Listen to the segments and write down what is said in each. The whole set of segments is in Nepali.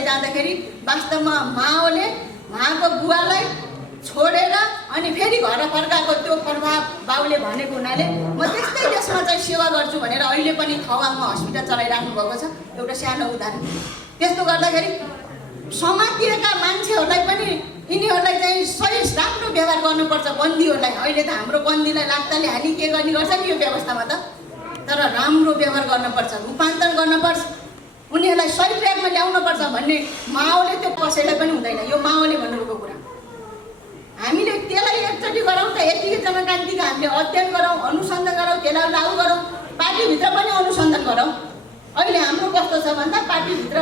गर्दै जाँदाखेरि वास्तवमा माओले उहाँको बुवालाई छोडेर अनि फेरि घर फर्काएको त्यो प्रभाव बाउले भनेको हुनाले म त्यस्तै देशमा चाहिँ सेवा गर्छु भनेर अहिले पनि खवाङमा हस्पिटल चलाइराख्नु भएको छ। एउटा सानो उदाहरण। त्यस्तो गर्दाखेरि समातिएका मान्छेहरूलाई पनि यिनीहरूलाई चाहिँ सही राम्रो व्यवहार गर्नुपर्छ। बन्दीहरूलाई अहिले त हाम्रो बन्दीलाई लात्ताले हानी के गर्ने गर्छ नि यो व्यवस्थामा त, तर राम्रो व्यवहार गर्नुपर्छ, रूपान्तरण गर्नुपर्छ, उनीहरूलाई सही ट्र्याकमा ल्याउनुपर्छ भन्ने माओले त्यो कसैलाई पनि हुँदैन। यो माओले भन्नुभएको कुरा हामीले त्यसलाई एकचोटि गरौँ त। यतिकै जनक्रान्तिको हामीले अध्ययन गरौँ, अनुसन्धान गरौँ, त्यसलाई लागू गरौँ, पार्टीभित्र पनि अनुसन्धान गरौँ। अहिले हाम्रो कस्तो छ भन्दा पार्टीभित्र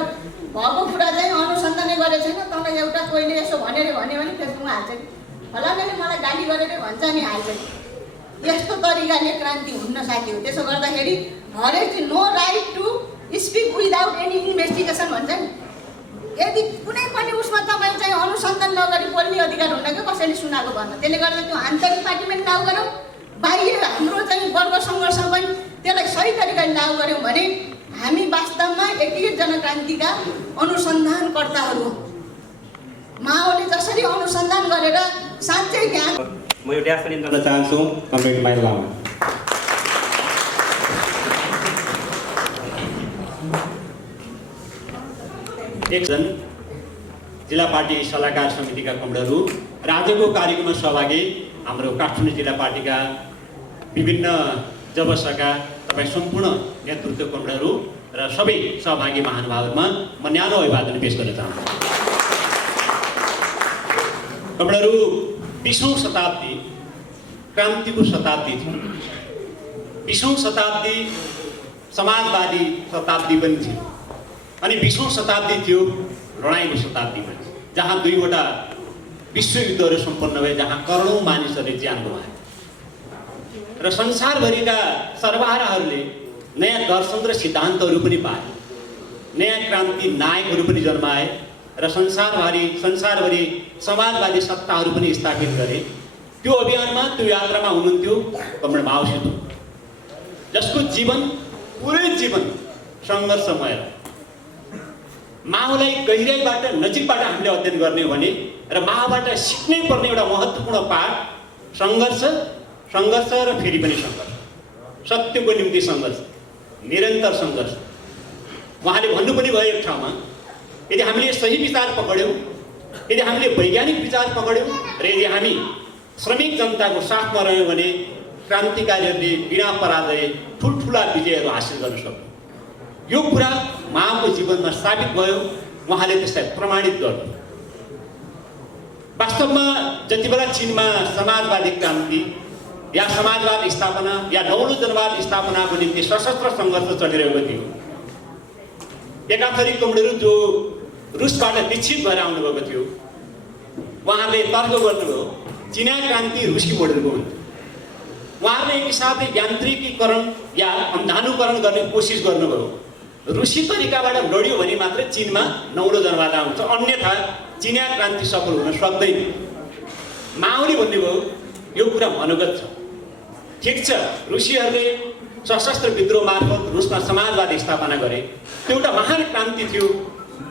भएको कुरा चाहिँ अनुसन्धानै गरेको छैन। तँलाई एउटा कोहीले यसो भनेर भन्यो भने फेसबुकमा हाल्छ नि, फलानाले मलाई गाली गरेर भन्छ नि हाल्छ नि। यस्तो तरिकाले क्रान्ति हुन्न साथी हो। त्यसो गर्दाखेरि हरेक no right to speak without any investigation भन्छ नि। यदि कुनै पनि उसमा तपाईँ चाहिँ अनुसन्धान नगरी बोल्ने अधिकार हुन्न कि कसैले सुनाएको भन्न। त्यसले गर्दा त्यो आन्तरिक पार्टीमा लागू गरौँ, बाह्य हाम्रो चाहिँ वर्ग सङ्घर्ष पनि त्यसलाई सही तरिकाले लागू गऱ्यौँ भने हामी वास्तवमा एकीकृत जनक्रान्तिका अनुसन्धानकर्ताहरू हो। माओले जसरी अनुसन्धान गरेर साँच्चै त्यहाँ म यो ड्यास पनि गर्न चाहन्छु कमरेड माइला लामा। एकजना जिल्ला पार्टी सल्लाहकार समितिका कमरेडहरू र आजको कार्यक्रममा सहभागी हाम्रो काठमाडौँ जिल्ला पार्टीका विभिन्न जबसका तपाईँ सम्पूर्ण नेतृत्व कमरेडहरू र सबै सहभागी महानुभावहरूमा म न्यानो अभिवादन पेश गर्न चाहन्छु। कमरेडहरू 20औं शताब्दी क्रान्तिको शताब्दी थियो। 20औं शताब्दी समाजवादी शताब्दी पनि थियो अनि 20औं शताब्दी थियो लडाइँको शताब्दी पनि, जहाँ दुईवटा विश्वयुद्धहरू सम्पन्न भए, जहाँ करोडौँ मानिसहरूले ज्यान गुमाए र संसारभरिका सर्वहाराहरूले नयाँ दर्शन र सिद्धान्तहरू पनि पाए, नयाँ क्रान्ति नायकहरू पनि जन्माए र संसारभरि समाजवादी सत्ताहरू पनि स्थापित गरे। त्यो अभियानमा त्यो यात्रामा हुनुहुन्थ्यो कमरेड माओ सेतु, जसको जीवन पुरै जीवन सङ्घर्षमय। माओलाई गहिराइबाट नजिकबाट हामीले अध्ययन गर्ने हो भने र माओबाट सिक्नै पर्ने एउटा महत्त्वपूर्ण पाठ सङ्घर्ष र फेरि पनि सङ्घर्ष, सत्यको निम्ति सङ्घर्ष, निरन्तर सङ्घर्ष। उहाँले भन्नु पनि भयो एक ठाउँमा, यदि हामीले सही विचार पकड्यौँ, यदि हामीले वैज्ञानिक विचार पकड्यौँ र यदि हामी श्रमिक जनताको साथमा रह्यौँ भने क्रान्तिकारीहरूले बिना पराजय ठुल्ठुला विजयहरू हासिल गर्न सक्छौँ। यो कुरा माओको जीवनमा साबित भयो, उहाँले त्यसलाई प्रमाणित गर्नु। वास्तवमा जति बेला चीनमा समाजवादी क्रान्ति या समाजवाद स्थापना या नौलो जनवाद स्थापनाको निम्ति सशस्त्र सङ्घर्ष चलिरहेको थियो, एकाथरी कमरेडहरू जो रुसबाट विक्षित भएर आउनुभएको थियो, उहाँले तर्क गर्नुभयो चीना क्रान्ति रुसी मोडेलको हुन्थ्यो। उहाँहरूले एक हिसाबले यान्त्रिकीकरण या अन्धानुकरण गर्ने कोसिस गर्नुभयो। रुसी तरिकाबाट लड्यो भने मात्र चीनमा नौलो जनवाद आउँछ, अन्यथा चीना क्रान्ति सफल हुन सक्दैन। माओले भन्नुभयो यो कुरा मनोगत छ, ठिक छ, रुसीहरूले सशस्त्र विद्रोह मार्फत रुसमा समाजवाद स्थापना गरे, त्यो एउटा महान क्रान्ति थियो,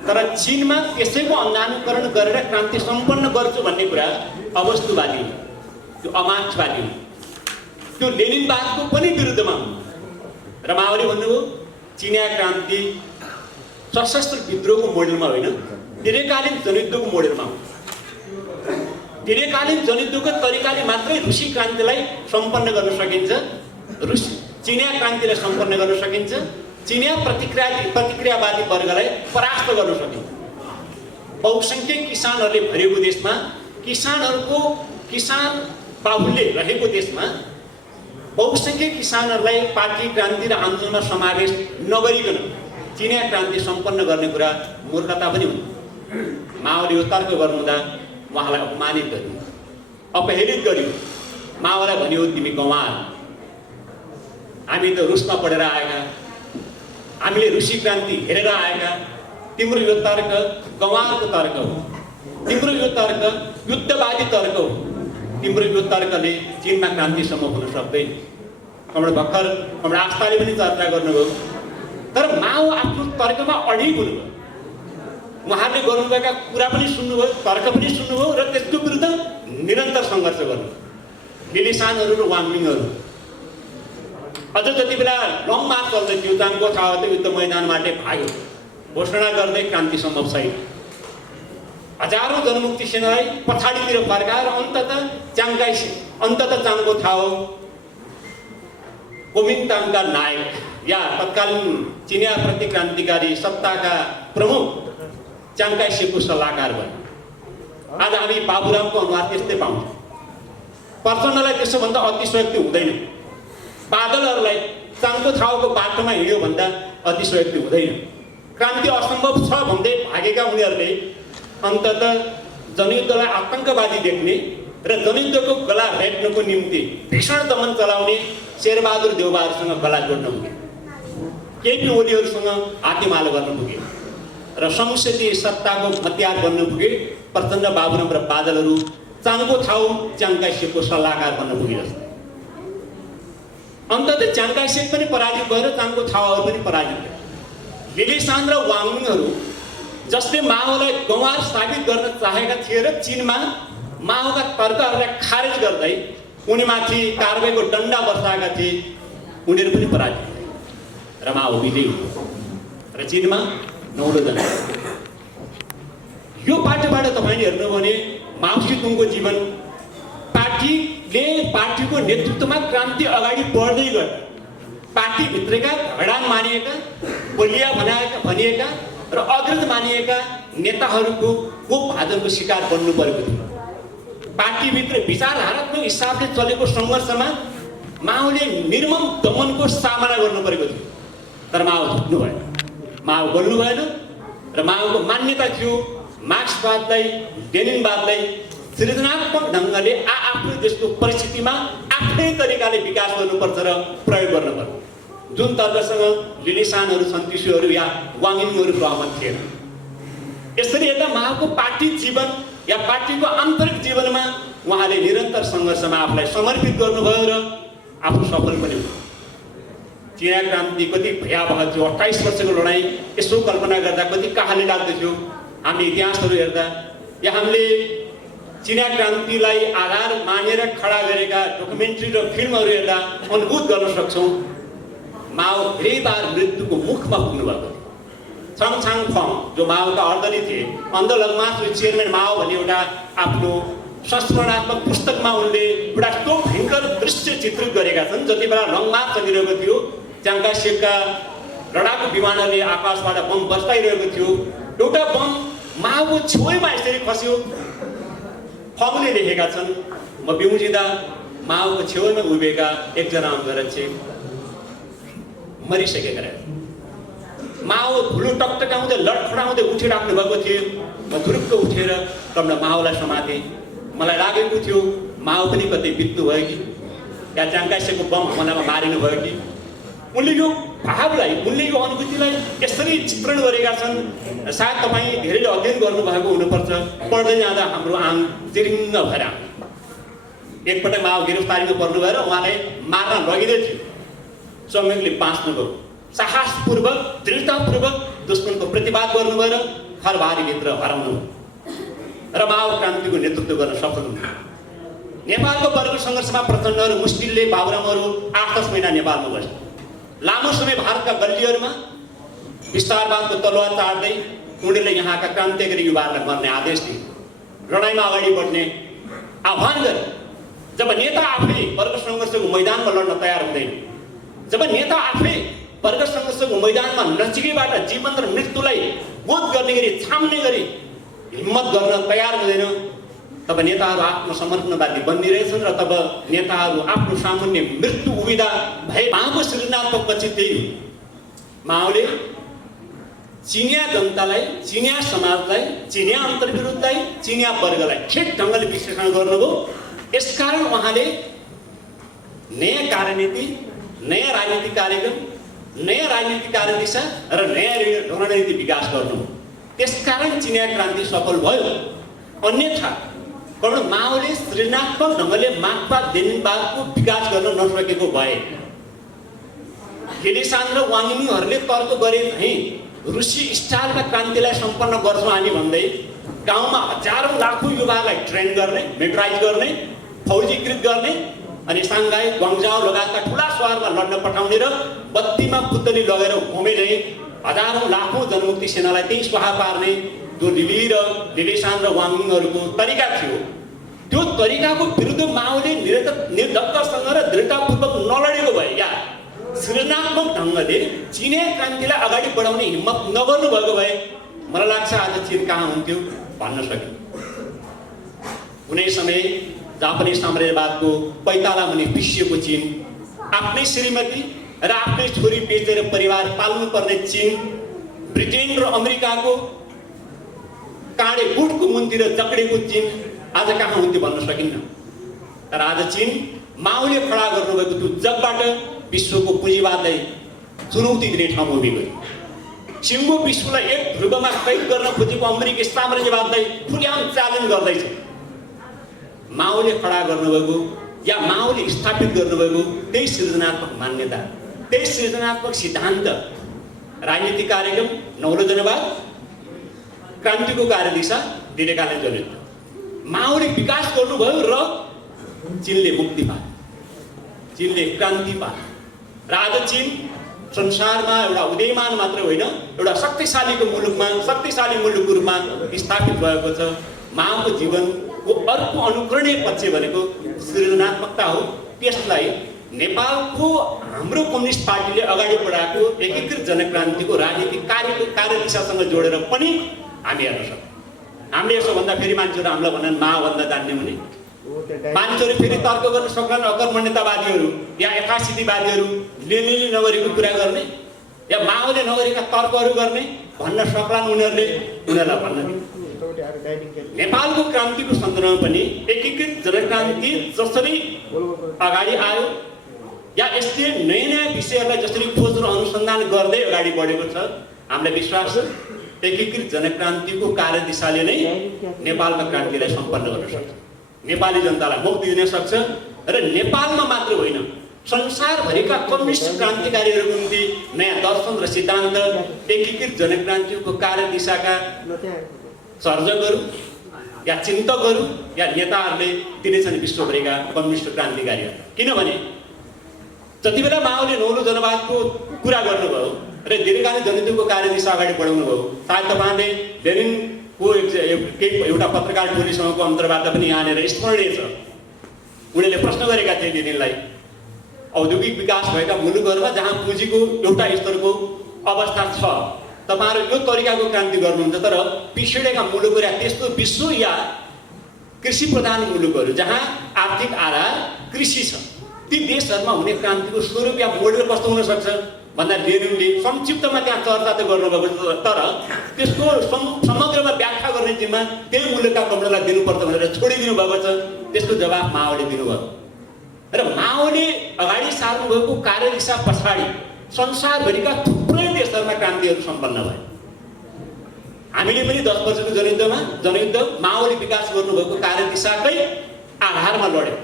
तर चीनमा त्यसैको अन्धानुकरण गरेर क्रान्ति सम्पन्न गर्छु भन्ने कुरा अवस्तुवादी हो, त्यो अमार्क्सवादी हो, त्यो लेनिनवादको पनि विरुद्धमा हो। र माओले भन्नुभयो चीना क्रान्ति सशस्त्र विद्रोहको मोडेलमा होइन, दीर्घकालीन जनयुद्धको मोडेलमा हो। दीर्घकालीन जनयुद्धको तरिकाले मात्रै रुसी क्रान्तिलाई सम्पन्न गर्न सकिन्छ, चीना क्रान्तिलाई सम्पन्न गर्न सकिन्छ, चीना प्रतिक्रियावादी वर्गलाई परास्त गर्न सकिन्छ। बहुसङ्ख्यक किसानहरूले भरिएको देशमा, किसान बाहुल्य रहेको देशमा बहुसङ्ख्यक किसानहरूलाई पार्टी क्रान्ति र आन्दोलनमा समावेश नगरिकन चीना क्रान्ति सम्पन्न गर्ने कुरा मूर्खता पनि हुन्छ। माओले यो तर्क गर्नुहुँदा उहाँलाई अपमानित गर्यो, अपहेलित गर्यो। माओलाई भन्यो तिमी गँवार, हामी त रुसमा पढेर आएका, हामीले रुसी क्रान्ति हेरेर आएका, तिम्रो यो तर्क गँवारको तर्क हो, तिम्रो यो तर्क युद्धवादी तर्क हो, तिम्रो यो तर्कले चीनमा क्रान्तिसम्म हुन सक्दैन। कमरेड भर्खर कमरेड आस्थाले पनि चर्चा गर्नुभयो, तर माओ आफ्नो तर्कमा अडिग हुनुभयो। उहाँहरूले गर्नुभएका कुरा पनि सुन्नुभयो, तर्क पनि सुन्नुभयो र त्यसको विरुद्ध निरन्तर सङ्घर्ष गर्नु। लिलिसानहरू र वाङमिङहरू अझ जति बेला लङ मार्च चल्दै थियो, चाङको थाहा युद्ध मैदानबाट भाग्यो घोषणा गर्दै क्रान्ति सम्भव छैन। हजारौँ जनमुक्ति सेनालाई पछाडितिर फर्काएर अन्ततः चाङको थाहा कोमिङताङका नायक या तत्कालीन चिनिया प्रतिक्रान्तिकारी सत्ताका प्रमुख चाङकाई सेकको सल्लाहकार भए। आज हामी बाबुरामको अनुहार त्यस्तै पाउँछौँ। प्रचण्डलाई त्यसो भन्दा अतिशयोक्ति हुँदैन। बादलहरूलाई चाङको थाउको बाटोमा हिँड्यो भन्दा अतिशयोक्ति हुँदैन। क्रान्ति असम्भव छ भन्दै भागेका उनीहरूले अन्ततः जनयुद्धलाई आतङ्कवादी देख्ने र जनयुद्धको गला भेट्नको निम्ति भीषण दमन चलाउने शेरबहादुर देउबाहरूसँग गला जोड्न पुगे। केपी ओलीहरूसँग हातेमालो गर्न पुगे र संसदीय सत्ताको हतियार बन्न पुगे। प्रचण्ड, बाबुराम र बादलहरू चाङको थाउ चाङकाई सेकको सल्लाहकार बन्न पुगे जस्तो। अन्ततः चाङकाई सेक पनि पराजित भएर चाङको थाउहरू पनि पराजित भए। लिलिसान र वाङमिङहरू जसले माओलाई गँवार साबित गर्न चाहेका थिए र चीनमा माओका तर्कहरूलाई खारेज गर्दै उनीमाथि कारबाहीको डन्डा बर्साएका थिए, उनीहरू पनि पराजित भए र माओ विजयी भयो र चीनमा 9 जना। यो पाटोबाट तपाईँले हेर्नुभयो भने माओ सेतुङको जीवन पार्टीको नेतृत्वमा क्रान्ति अगाडि बढ्दै गयो। पार्टीभित्रका घडान मानिएका, बलिया भनिएका र अग्रज मानिएका नेताहरूको कोपभाजनको शिकार बन्नु परेको थियो। पार्टीभित्र विचारधारात्मक हिसाबले चलेको सङ्घर्षमा माओले निर्मम दमनको सामना गर्नु परेको थियो। तर माओ झुक्नु भएन, माओ बोल्नु भएन र माओको मान्यता थियो मार्क्सवादलाई, लेनिनवादलाई सृजनात्मक ढङ्गले आफ्नो देशको परिस्थितिमा आफ्नै तरिकाले विकास गर्नुपर्छ र प्रयोग गर्नुपर्छ। जुन तर्कसँग लिलिसानहरू, सन्तिसीहरू या वाङिङहरू सहमत थिएन। यसरी हेर्दा माओको पार्टी जीवन या पार्टीको आन्तरिक जीवनमा उहाँले निरन्तर सङ्घर्षमा आफूलाई समर्पित गर्नुभयो र आफू सफल पनि भयो। चिया क्रान्ति कति भयावह थियो, 28 वर्षको लडाइँ यसो कल्पना गर्दा कति कहाली लाग्दथ्यो। हामी इतिहासहरू हेर्दा या हामीले चिया क्रान्तिलाई आधार मानेर खडा गरेका डकुमेन्ट्री र फिल्महरू हेर्दा अनुभूत गर्न सक्छौँ। माओ धेरै बार मृत्युको मुखमा पुग्नु भएको थियो। छङ छाङ फङ जो माओका अर्दली थिए, अन्धलङमा चेयरम्यान माओ भन्ने एउटा आफ्नो संस्मरणात्मक पुस्तकमा उनले एउटा यस्तो भयङ्कर दृश्य चित्रित गरेका छन्। जति बेला लङमार्च चलिरहेको थियो, चाङकाई सेकका लडाकु विमानहरूले आकाशबाट बम बस्ताइरहेको थियो, एउटा बम माओको छेउमा यसरी खस्यो। फङले लेखेका छन्, म बिउजिँदा माओको छेउमा उभिएका एकजना अङ्गरक्षी मरिसकेका रहे। माओ धुलो टकटकाउँदै लडखडाउँदै उठिराख्नु भएको थियो। म धुरुक्क उठेर कम्न माओलाई समातेँ। मलाई लागेको थियो माओ पनि कतै बित्नु भयो कि या चाङकाई सेकको बम हमलामा मारिनु भयो कि। उनले यो भावलाई, उनले यो अनुभूतिलाई यसरी चित्रण गरेका छन्। सायद तपाईँ धेरैले अध्ययन गर्नुभएको हुनुपर्छ। पढ्दै जाँदा हाम्रो आङ चिरिङ्ग भएर आयो। एकपटक माओ गिरफ्तारीमा पर्नु भएर उहाँलाई मार्न लगिँदै थियो। संयोगले बाँच्नुभयो। साहसपूर्वक, दृढतापूर्वक दुश्मनको प्रतिवाद गर्नुभयो र खरबारीभित्र हराउनु र माओ क्रान्तिको नेतृत्व गर्न सफल हुनुभयो। नेपालको वर्ग सङ्घर्षमा प्रचण्डहरू, मुस्किलले बाबुरामहरू 8-10 महिना नेपालमा बसे। लामो समय भारतका गल्लीहरूमा विस्तारवादको तलवार चाड्दै उनीहरूले यहाँका क्रान्तिकारी युवाहरूलाई मर्ने आदेश दिए, लडाइँमा अगाडि बढ्ने आह्वान गरे। जब नेता आफै वर्ग सङ्घर्षको मैदानमा लड्न तयार हुँदैन, जब नेता आफै वर्ग सङ्घर्षको मैदानमा नजिकैबाट जीवन र मृत्युलाई बोध गर्ने गरी, छाम्ने गरी हिम्मत गर्न तयार हुँदैन, तब नेताहरू आत्मसमर्पणवादी बनिरहेछन् र तब नेताहरू आफ्नो सामान्य मृत्यु उभिँदा भए। माओको सृजनात्मक पछि त्यही हो। माओले चिनिया जनतालाई, चिनिया समाजलाई, चिनिया अन्तर्विरोधलाई, चिनिया वर्गलाई ठिक ढङ्गले विश्लेषण गर्नुभयो। यसकारण उहाँले नयाँ कार्यनीति, नयाँ राजनीतिक कार्यक्रम, नयाँ राजनीतिक कार्यदिशा र नयाँ रणनीति विकास गर्नुभयो। त्यसकारण चिनिया क्रान्ति सफल भयो। अन्यथा कारण माओले सृजनात्मक ढङ्गले मार्क्सवाद, लेनिनवादको विकास गर्न नसकेको भए लिलिसान र वाङमिङहरूले तर्क गरे चाहिँ रुसी स्टाइलमा क्रान्तिलाई सम्पन्न गर्छौँ हामी भन्दै गाउँमा हजारौँ लाखौँ युवालाई ट्रेन गर्ने, मेट्राइज गर्ने, फौजीकृत गर्ने अनि साङ्घाई, ग्वाङ्जाउ लगायतका ठुला सहरमा लड्न पठाउने र बत्तीमा पुतली लगेर घुमेरै हजारौँ लाखौँ जनमुक्ति सेनालाई त्यही स्वाहा पार्ने जो लिली र लिलेसान र वाङमिङहरूको तरिका थियो, त्यो तरिकाको विरुद्ध माओले निर्धक्कसँग र दृढतापूर्वक नलडेको भए या सृजनात्मक ढङ्गले चिने क्रान्तिलाई अगाडि बढाउने हिम्मत नगर्नु भएको भए मलाई लाग्छ आज चीन कहाँ हुन्थ्यो भन्न सकिन्छ। कुनै समय जापानिज साम्राज्यवादको पैताला मुनि पिसिएको चीन, आफ्नै श्रीमती र आफ्नै छोरी बेचेर परिवार पाल्नुपर्ने चीन, ब्रिटेन र अमेरिकाको काँडे गुटको मुन्तिर जक्डेको चीन आज कहाँ हुन्थ्यो भन्न सकिन्न। तर आज चीन माओले खडा गर्नुभएको त्यो जगबाट विश्वको पुँजीवादलाई चुनौती दिने ठाउँ उभिगयो। सिङ्गो विश्वलाई एक ध्रुवमा कैद गर्न खोजेको अमेरिकी साम्राज्यवादलाई खुल्याम च्यालेन्ज गर्दैछ। माओले खडा गर्नुभएको या माओले स्थापित गर्नुभएको त्यही सृजनात्मक मान्यता, त्यही सृजनात्मक सिद्धान्त, राजनीतिक कार्यक्रम, नौलो जनवाद, क्रान्तिको कार्यदिशा, दीर्घकालीन जनयुद्ध, माओले विकास गर्नुभयो र चीनले मुक्ति पायो, चीनले क्रान्ति पायो। र आज चीन संसारमा एउटा उदयमान मात्र होइन, एउटा शक्तिशाली मुलुकको रूपमा स्थापित भएको छ। माओको जीवनको अर्को अनुकरणीय पक्ष भनेको सृजनात्मकता हो। त्यसलाई नेपालको हाम्रो कम्युनिस्ट पार्टीले अगाडि बढाएको एकीकृत जनक्रान्तिको राजनीतिक कार्यदिशासँग जोडेर पनि हामी हेर्न सक्छौँ। हामीले यसो भन्दा फेरि मान्छेहरू हामीलाई भन्दा माओभन्दा जान्ने हुने, मान्छेहरू फेरि तर्क गर्न सक्लान् अकर्मण्यतावादीहरू या यथास्थितिवादीहरू लेनिनले नगरेको कुरा गर्ने या माओले नगरेका तर्कहरू गर्ने भन्न सक्लान् उनीहरूलाई भन्न दिनु। नेपालको क्रान्तिको सन्दर्भमा पनि एकीकृत जनक्रान्ति जसरी अगाडि आयो या यस्तै नयाँ नयाँ विषयहरूलाई जसरी खोज र अनुसन्धान गर्दै अगाडि बढेको छ, हामीलाई विश्वास छ एकीकृत जनक्रान्तिको कार्यदिशाले नै नेपालमा क्रान्तिलाई सम्पन्न गर्न सक्छ, नेपाली जनतालाई मुक्ति दिन सक्छ र नेपालमा मात्र होइन संसारभरिका कम्युनिस्ट क्रान्तिकारीहरूको निम्ति नयाँ दर्शन र सिद्धान्त एकीकृत जनक्रान्तिको कार्यदिशाका सर्जकहरू या चिन्तकहरू या नेताहरूले दिनेछन् विश्वभरिका कम्युनिस्ट क्रान्तिकारीहरू। किनभने जति बेला माओले नौलो जनवादको कुरा गर्नुभयो र दीर्घकालीन जनयुद्धको कार्यदिशा अगाडि बढाउनु भयो, सायद तपाईँले लेनिनको एउटा पत्रकार टोलीसँगको अन्तर्वार्ता पनि यहाँनिर स्मरणीय छ। उनीहरूले प्रश्न गरेका थिए लेनिनलाई, औद्योगिक विकास भएका मुलुकहरूमा जहाँ पुँजीको एउटा स्तरको अवस्था छ, तपाईँहरू यो तरिकाको क्रान्ति गर्नुहुन्छ, तर पिछडेका मुलुकहरू या त्यस्तो विश्व या कृषि प्रधान मुलुकहरू जहाँ आर्थिक आधार कृषि छ, ती देशहरूमा हुने क्रान्तिको स्वरूप या मोडेल कस्तो हुन सक्छ भन्दा लेनिनले संक्षिप्तमा त्यहाँ चर्चा त गर्नुभएको छ, तर त्यसको समग्रमा व्याख्या गर्ने जिम्मा त्यही मुलुकका कमरेडलाई दिनुपर्छ भनेर छोडिदिनु भएको छ। त्यसको जवाफ माओले दिनुभयो र माओले अगाडि सार्नुभएको कार्यदिशा पछाडि संसारभरिका थुप्रै देशहरूमा क्रान्तिहरू सम्पन्न भए। हामीले पनि 10 वर्षको जनयुद्ध माओले विकास गर्नुभएको कार्यदिशाकै आधारमा लड्यौँ।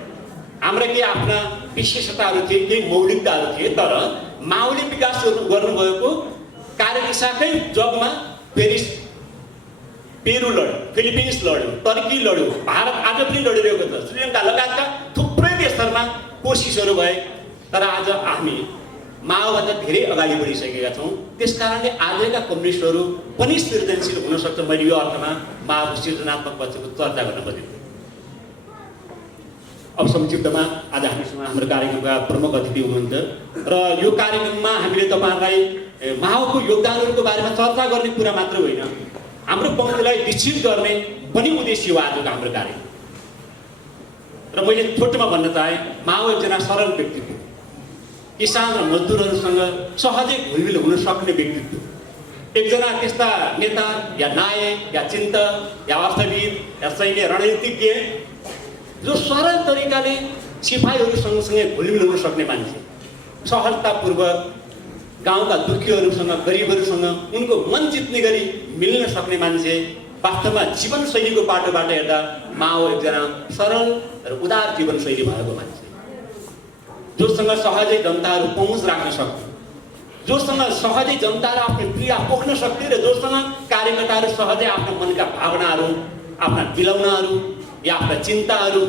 हाम्रा केही आफ्ना विशेषताहरू थिए, केही मौलिकताहरू थिए, तर माओले विकास गर्नुभएको कार्यदिशाकै जगमा पेरु लड्यो, फिलिपिन्स लड्यो, टर्की लड्यो, भारत आज पनि लडिरहेको छ, श्रीलङ्का लगायतका थुप्रै देशहरूमा कोसिसहरू भए। तर आज हामी माओभन्दा धेरै अगाडि बढिसकेका छौँ। त्यसकारणले आजका कम्युनिस्टहरू पनि सृजनशील हुन सक्छ। मैले यो अर्थमा माओको सृजनात्मक पक्षको चर्चा गर्न खोजेको। अब संक्षिप्तमा आज हामीसँग हाम्रो कार्यक्रमका प्रमुख अतिथि हुनुहुन्छ र यो कार्यक्रममा हामीले तपाईँहरूलाई माओको योगदानहरूको बारेमा चर्चा गर्ने कुरा मात्र होइन, हाम्रो पक्षलाई विकसित गर्ने पनि उद्देश्य हो आजको हाम्रो कार्यक्रम। र मैले छोटोमा भन्न चाहे माओ एकजना सरल व्यक्तित्व, किसान र मजदुरहरूसँग सहजै घुलमिल हुन सक्ने व्यक्तित्व, एकजना त्यस्ता नेता या नायक या चिन्तक या अर्थविद या सैन्य रणनीतिज्ञ जो सरल तरिकाले सिपाहीहरू सँगसँगै घुलमिल हुन सक्ने मान्छे, सहजतापूर्वक गाउँका दुखीहरूसँग गरिबहरूसँग उनको मन जित्ने गरी मिल्न सक्ने मान्छे। वास्तवमा जीवनशैलीको बाटोबाट हेर्दा माओ एकजना सरल र उदार जीवनशैली भएको मान्छे, जोसँग सहजै जनताहरू पहुँच राख्न सक्छ। जोसँग सहजै जनता र आफ्नो क्रिया पोख्न सक्थे र जोसँग कार्यकर्ताहरू सहजै आफ्ना मनका भावनाहरू, आफ्ना बिलौनाहरू या आफ्ना चिन्ताहरू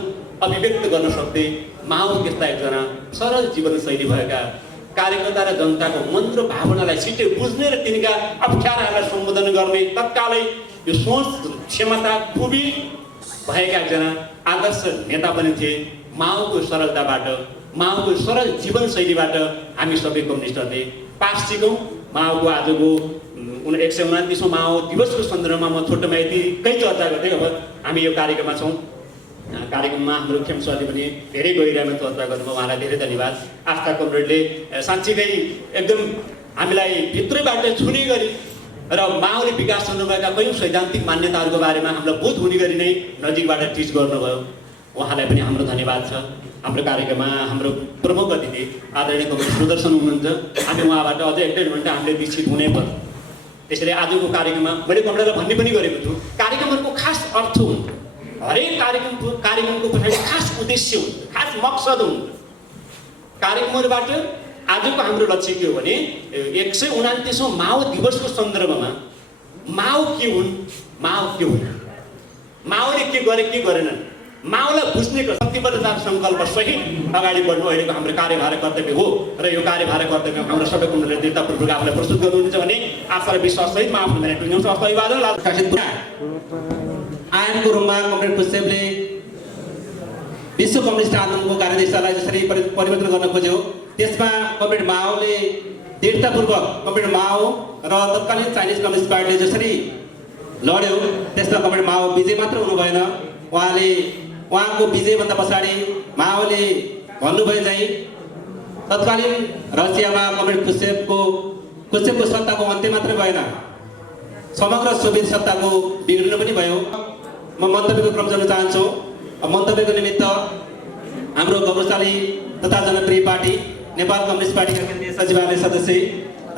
अभिव्यक्त गर्न सक्थे। माओ त्यस्ता एकजना सरल जीवनशैली भएका कार्यकर्ता र जनताको मन र भावनालाई छिट्टै बुझ्ने र तिनका अप्ठ्याराहरूलाई सम्बोधन गर्ने तत्कालै यो सोच क्षमता खुबी भएका एकजना आदर्श नेता पनि थिए। माओको सरलताबाट, माओको सरल जीवनशैलीबाट हामी सबै कम्युनिस्टहरूले पास सिकौँ। माओको आजको 129औं माओ दिवसको सन्दर्भमा म छोटोमा यतिकै चर्चा गर्दै अब हामी यो कार्यक्रममा छौँ। कार्यक्रममा हाम्रो खेमसरले पनि धेरै गहिराइमा चर्चा गर्नुभयो, उहाँलाई धेरै धन्यवाद। आस्था कमरेडले साँच्चीकै एकदम हामीलाई भित्रैबाट छुने गरी र माओले विकास गर्नुभएका कयौँ सैद्धान्तिक मान्यताहरूको बारेमा हामीलाई बोध हुने गरी नै नजिकबाट टिच गर्नुभयो। उहाँलाई पनि हाम्रो धन्यवाद छ। हाम्रो कार्यक्रममा हाम्रो प्रमुख अतिथि आदरणीय कमरेड सुदर्शन हुनुहुन्छ। हामी उहाँबाट अझै 1.5 घन्टा हामीले दीक्षित हुनै पर्छ। त्यसैले आजको कार्यक्रममा मैले कमरेडलाई भन्ने पनि गरेको छु, कार्यक्रमहरूको खास अर्थ हुन्छ, हरेक कार्यक्रमको पछाडि खास उद्देश्य हुन्छ, खास मकसद हुन्छ। कार्यक्रमहरूबाट आजको हाम्रो लक्ष्य के हो भने 129औं माओ दिवसको सन्दर्भमा माओ के हुन्, माओ के हुन्, माओले के गरे के गरेनन्, माओलाई बुझ्ने शक्तिबद्धता सङ्कल्प सहित अगाडि बढ्नु अहिलेको हाम्रो कार्यभार कर्तव्य हो। र यो कार्यभार कर्तव्य हाम्रो सबैको नेतृत्वपूर्वक आफूलाई प्रस्तुत गर्नुहुन्छ भने आशा र विश्वाससहित म आफ्नो भेट टुङ्ग्याउँछु। अभिवादन। आयामको रूपमा कमरेड खुसेबले विश्व कम्युनिस्ट आन्दोलनको कार्यदिशालाई जसरी परिवर्तन गर्न खोज्यो, त्यसमा कमरेड माओले दृढतापूर्वक कमरेड माओ र तत्कालीन चाइनिज कम्युनिस्ट पार्टीले जसरी लड्यो त्यसमा कमरेड माओ विजय मात्र हुनु भएन। उहाँको विजयभन्दा पछाडि माओले भन्नुभयो चाहिँ तत्कालीन रसियामा कमरेड खुसेबको सत्ताको अन्त्य मात्र भएन, समग्र सोभियत सत्ताको विघटन पनि भयो। म मन्तव्यको क्रम जान चाहन्छु। मन्तव्यको निमित्त हाम्रो गौरवशाली तथा जनप्रिय पार्टी नेपाल कम्युनिस्ट पार्टीका केन्द्रीय सचिवालय सदस्य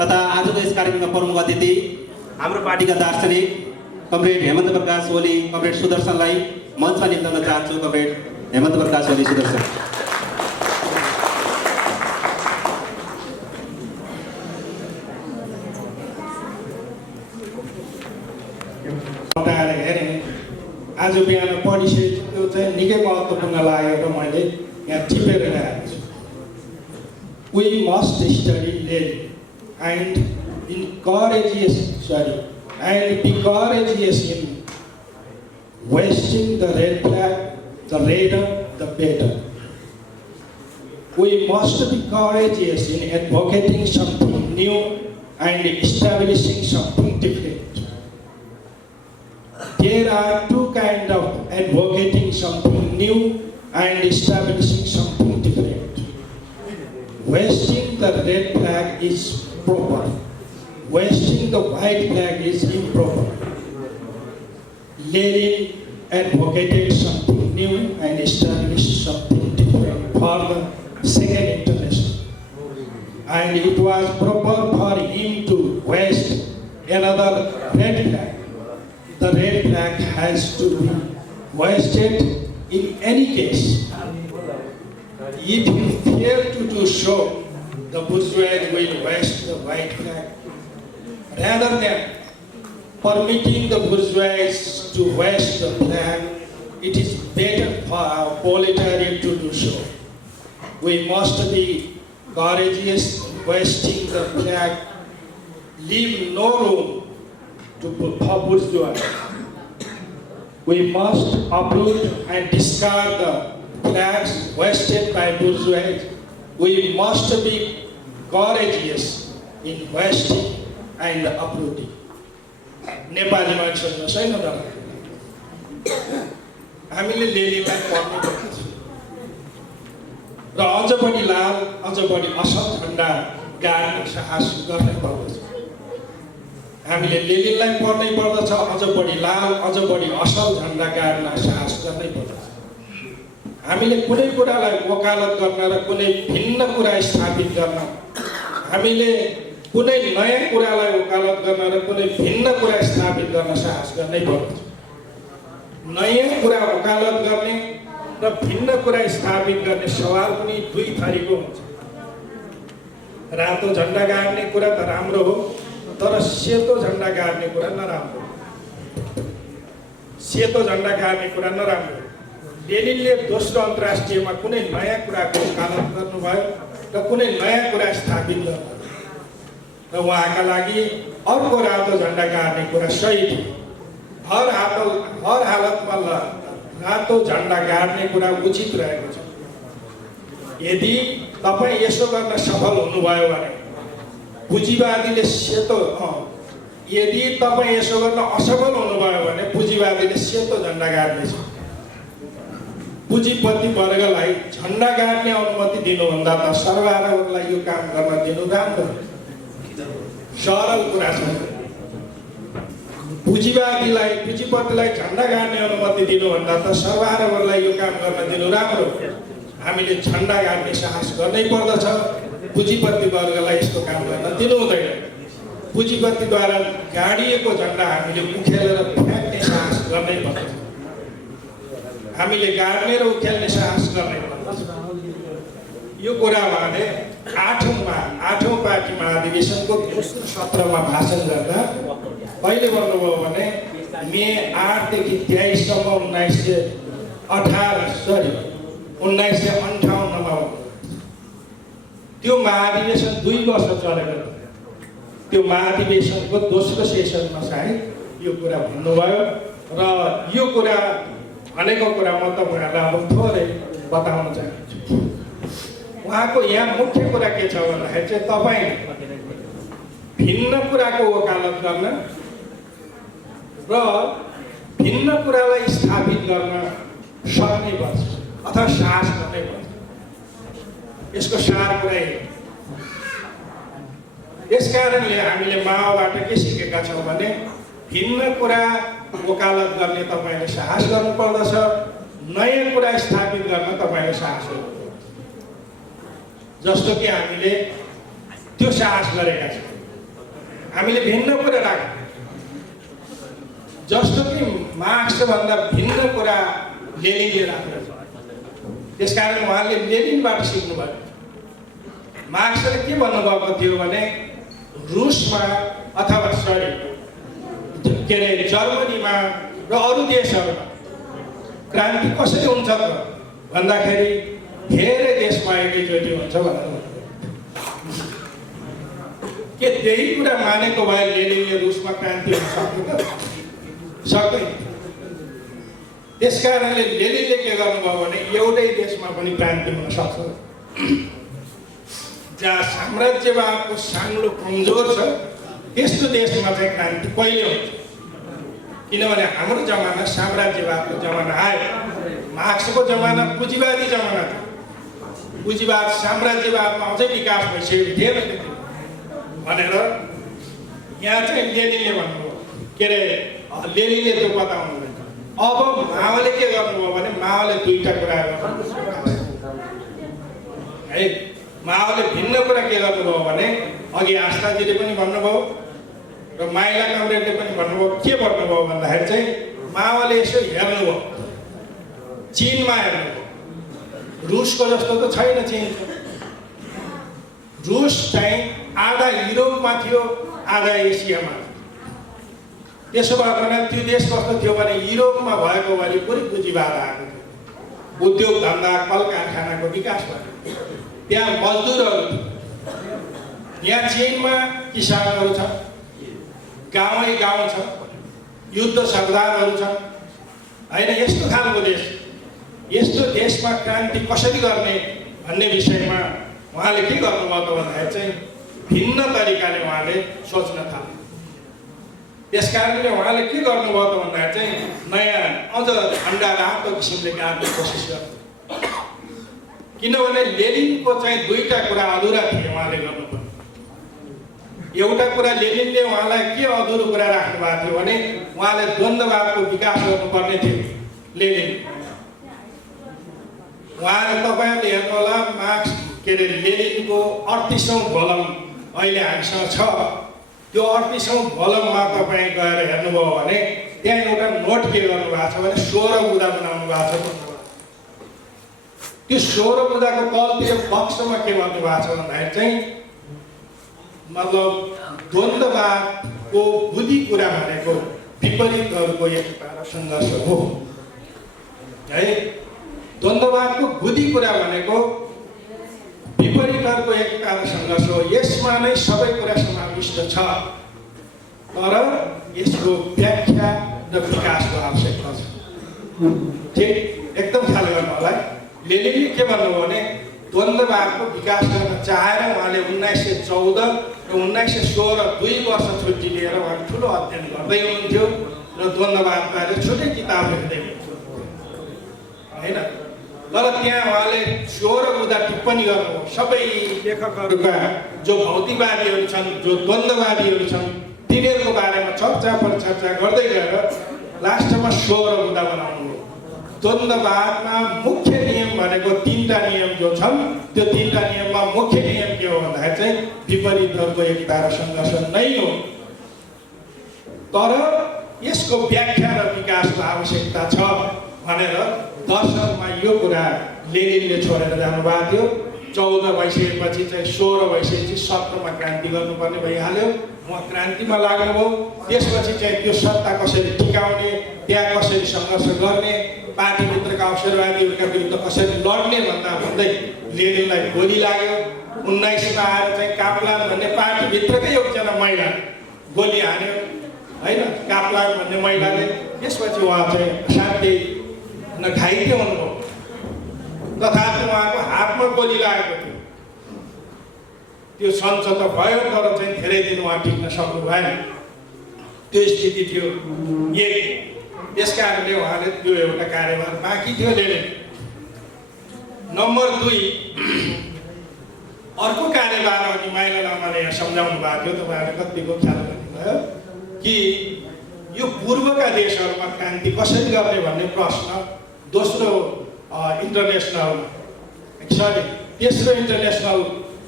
तथा आजको यस कार्यक्रमका प्रमुख अतिथि हाम्रो पार्टीका दार्शनिक कमरेड हेमन्त प्रकाश ओली, कमरेड सुदर्शनलाई मञ्चमा निम्ताउन चाहन्छु। कमरेड हेमन्त प्रकाश ओली सुदर्शन। आज बिहान पढिसकेको चाहिँ निकै महत्त्वपूर्ण लागेर मैले यहाँ टिपेर ल्याएको छु। We must study Lenin and be courageous in wasting the red flag, the redder, the better. We must be courageous in advocating something new and establishing something different. There are two kinds of advocating something new and establishing something different. Wasting the red flag is proper. Wasting the white flag is improper. Lenin advocated something new and established something different for the Second International. And it was proper for him to waste another red flag. The red flag has to be wasted in any case. If he fails to do so, the bourgeois will waste the white flag. Rather than permitting the bourgeois to waste the flag, it is better for our proletariat to do so. We must be courageous in wasting the flag, leave no room for bourgeois. We must uproot and discard the flags wasted by bourgeois. We must be courageous in wasting and uprooting. नेपालीमा सुन्नुहोस् है न, हामीले लेनिनलाई पढ्नु पर्छ र अझ बढी लाल, अझ बढी असल झन्डा गाड्न साहस गर्नै पर्दछ। हामीले लेनिनलाई पढ्नै पर्दछ, अझ बढी लाल, अझ बढी असल झन्डा गाड्न साहस गर्नै पर्दछ। हामीले कुनै कुरालाई वकालत गर्न र कुनै भिन्न कुरा स्थापित गर्न, हामीले कुनै नयाँ कुरालाई वकालत गर्न र कुनै भिन्न कुरा स्थापित गर्न साहस गर्नै पर्दछ। नयाँ कुरा वकालत गर्ने र भिन्न कुरा स्थापित गर्ने सवाल पनि दुई थरीको हुन्छ। रातो झन्डा गाड्ने कुरा त राम्रो हो, तर सेतो झन्डा गाड्ने कुरा नराम्रो। सेतो झन्डा गाड्ने कुरा नराम्रो। लेनिनले दोस्रो अन्तर्राष्ट्रियमा कुनै नयाँ कुराको वकालत गर्नुभयो र कुनै नयाँ कुरा स्थापित गर्नुभयो र उहाँका लागि अर्को रातो झन्डा गाड्ने कुरा सही थियो। हर हालतमा रातो झन्डा गाड्ने कुरा उचित रहेको छ। यदि तपाईँ यसो गर्न सफल हुनुभयो भने पुँजीवादीले यदि तपाईँ यसो गर्न असफल हुनुभयो भने पुँजीवादीले सेतो झन्डा गाड्नेछ। पुँजीपति वर्गलाई झन्डा गाड्ने अनुमति दिनुभन्दा त सरकारहरूलाई यो काम गर्न दिनु राम्रो। सरल कुरा छ। पुँजीपतिलाई झन्डा गाड्ने अनुमति दिनुभन्दा त सरकारहरूलाई यो काम गर्न दिनु राम्रो। हामीले झन्डा गाड्ने साहस गर्नै पर्दछ। पुँजीपति वर्गलाई यस्तो काम गर्न दिनु हुँदैन। पुँजीपतिद्वारा गाडिएको झन्डा हामीले उखेलेर फ्याँक्ने साहस गर्नै पर्दछ। हामीले गाड्ने र उखेल्ने साहस गर्नै पर्दछ। यो कुरा उहाँले आठौँ पार्टी महाधिवेशनको दोस्रो सत्रमा भाषण गर्दा कहिले भन्नुभयो भने मे 8 देखि 23 सम्म 1958 मा त्यो महाधिवेशन 2 वर्ष चलेको थियो। त्यो महाधिवेशनको दोस्रो सेसनमा सायद यो कुरा भन्नुभयो र यो कुरा भनेको कुरा म तपाईँहरूलाई अब थोरै बताउन चाहन्छु। उहाँको यहाँ मुख्य कुरा के छ भन्दाखेरि चाहिँ तपाईँ भिन्न कुराको वकालत गर्न र भिन्न कुरालाई स्थापित गर्न सक्नै पर्छ अथवा साहस गर्नै पर्छ। यसको सार कुरा यस कारणले हामीले माओबाट के सिकेका छौँ भने भिन्न कुरा वकालत गर्ने तपाईँले साहस गर्नुपर्दछ। नयाँ कुरा स्थापित गर्न तपाईँले साहस गर्नुपर्छ। जस्तो कि हामीले त्यो साहस गरेका छौँ। हामीले भिन्न कुरा राख्यौँ। जस्तो कि मार्क्सभन्दा भिन्न कुरा लेनिनले राखेको छ। त्यसकारण उहाँले लेनिनबाट सिक्नुभयो। मार्क्सले के भन्नुभएको थियो भने रुसमा अथवा जर्मनीमा र अरू देशहरूमा क्रान्ति कसरी हुन्छ त भन्दाखेरि धेरै देशमा एकैचोटि हुन्छ भनेर के त्यही कुरा मानेको भए लेनिनले रुसमा क्रान्ति हुन सक्दैन। त्यसकारणले लेनिनले के गर्नुभयो भने एउटै देशमा पनि क्रान्ति हुन सक्छ। जहाँ साम्राज्यवादको साङ्लो कमजोर छ त्यस्तो देशमा चाहिँ क्रान्ति कहिले हुन्छ। किनभने हाम्रो जमाना साम्राज्यवादको जमाना आयो। मार्क्सको जमाना पुँजीवादी जमाना थियो। पुँजीवाद साम्राज्यवादमा अझै विकास भइसकेको थिएन भनेर यहाँ चाहिँ लेनिनले भन्नुभयो। के अरे लेनिनले त्यो बताउनु अब माओले के गर्नुभयो भने माओले दुईटा कुरा गर्नु है। माओले भिन्न कुरा के गर्नुभयो भने अघि आस्थाजीले पनि भन्नुभयो र माइला कमरेडले पनि भन्नुभयो। के भन्नुभयो भन्दाखेरि चाहिँ माओले यसो हेर्नुभयो, चीनमा हेर्नुभयो। रुसको जस्तो त छैन चीन। रुस चाहिँ आधा युरोपमा थियो, आधा एसियामा थियो। त्यसो भएकोले त्यो देश कस्तो थियो भने युरोपमा भएको वरिपरि पुँजीवाद आएको थियो। उद्योग धन्दा कल कारखानाको विकास भयो। त्यहाँ मजदुरहरू थिए। यहाँ चीनमा किसानहरू छ, गाउँै गाउँ छ, युद्ध सरदारहरू छन् होइन। यस्तो खालको देश, यस्तो देशमा क्रान्ति कसरी गर्ने भन्ने विषयमा उहाँले के गर्नुभयो त भन्दाखेरि चाहिँ भिन्न तरिकाले उहाँले सोच्न थाले। त्यसकारणले उहाँले के गर्नुभयो त भन्दाखेरि चाहिँ नयाँ अझ झन्डा रातो किसिमले गाड्ने कोसिस गर्नु। किनभने लेनिनको चाहिँ दुईटा कुरा अधुरा थिए उहाँले गर्नुपर्ने। एउटा कुरा लेनिनले उहाँलाई के अधुरो कुरा राख्नु भएको थियो भने उहाँले द्वन्द्ववादको विकास गर्नुपर्ने थियो। लेनिन उहाँले तपाईँहरूले हेर्नु होला मार्क्स के अरे लेनिनको 38औं भोलम अहिले हामीसँग छ। त्यो 38औं भोलममा तपाईँ गएर हेर्नुभयो भने त्यहाँ एउटा नोट के गर्नुभएको छ भने 16 बुँदा बनाउनु भएको छ। त्यो 16 बुँदाको तलतिर बक्समा के भन्नुभएको छ भन्दाखेरि चाहिँ मतलब द्वन्द्ववादको बुद्धि कुरा भनेको विपरीतहरूको एकतार सङ्घर्ष हो है। द्वन्द्ववादको बुद्धि कुरा भनेको विपरीतहरूको एकतार सङ्घर्ष हो। यसमा नै सबै कुरा समाविष्ट छ, तर यसको व्याख्या र विकासको आवश्यकता छ। ठिक, एकदम ख्याल गर्नु होला। लेनिनले के भन्नुभयो भने द्वन्द्ववादको विकास गर्न चाहेर उहाँले 1914 र 1916 2 वर्ष छुट्टी लिएर उहाँ ठुलो अध्ययन गर्दै हुनुहुन्थ्यो र द्वन्द्ववादबारे छुट्टै किताब लेख्दै हुनुहुन्थ्यो होइन। तर त्यहाँ उहाँले 16 बुँदा टिप्पणी गर्नुभयो। सबै लेखकहरूका जो भौतिकवादीहरू छन्, जो द्वन्द्ववादीहरू छन्, तिनीहरूको बारेमा चर्चा परिचर्चा गर्दै गएर लास्टमा 16 बुँदा बनाउनुभयो। द्वन्द्ववादमा मुख्य नियम भनेको 3टा नियम जो छन्, त्यो 3टा नियममा मुख्य नियम के हो भन्दाखेरि चाहिँ विपरीतहरूको एकता र सङ्घर्ष नै हो। तर यसको व्याख्या र विकासको आवश्यकता छ भनेर दर्शनमा यो कुरा लेनिनले छोडेर जानुभएको थियो। 14 भइसकेपछि चाहिँ 16 भइसकेपछि 17मा क्रान्ति गर्नुपर्ने भइहाल्यो। उहाँ क्रान्तिमा लाग्नुभयो। त्यसपछि चाहिँ त्यो सत्ता कसरी टिकाउने, त्यहाँ कसरी सङ्घर्ष गर्ने, पार्टीभित्रका अवसरवादीहरूका विरुद्ध कसरी लड्ने भन्दै लेनिनलाई गोली लाग्यो। 19मा आएर चाहिँ काप्लान भन्ने पार्टीभित्रकै एकजना महिला गोली हान्यो होइन, काप्लान भन्ने महिलाले। त्यसपछि उहाँ चाहिँ असाध्यै घाइते हुनुभयो। तथापि उहाँको हातमा गोली लागेको थियो। त्यो सञ्च त भयो, तर चाहिँ धेरै दिन उहाँ टिक्न सक्नु भएन। त्यो स्थिति थियो एक। त्यस कारणले उहाँले त्यो एउटा कार्यभार बाँकी थियो लेनिन। नम्बर 2, अर्को कार्यभार अघि माइला लामाले यहाँ सम्झाउनु भएको थियो, तपाईँहरूले कतिको ख्याल गर्नुभयो कि यो पूर्वका देशहरूमा क्रान्ति कसरी गर्ने भन्ने प्रश्न दोस्रो इन्टरनेसनल, सरी तेस्रो इन्टरनेसनल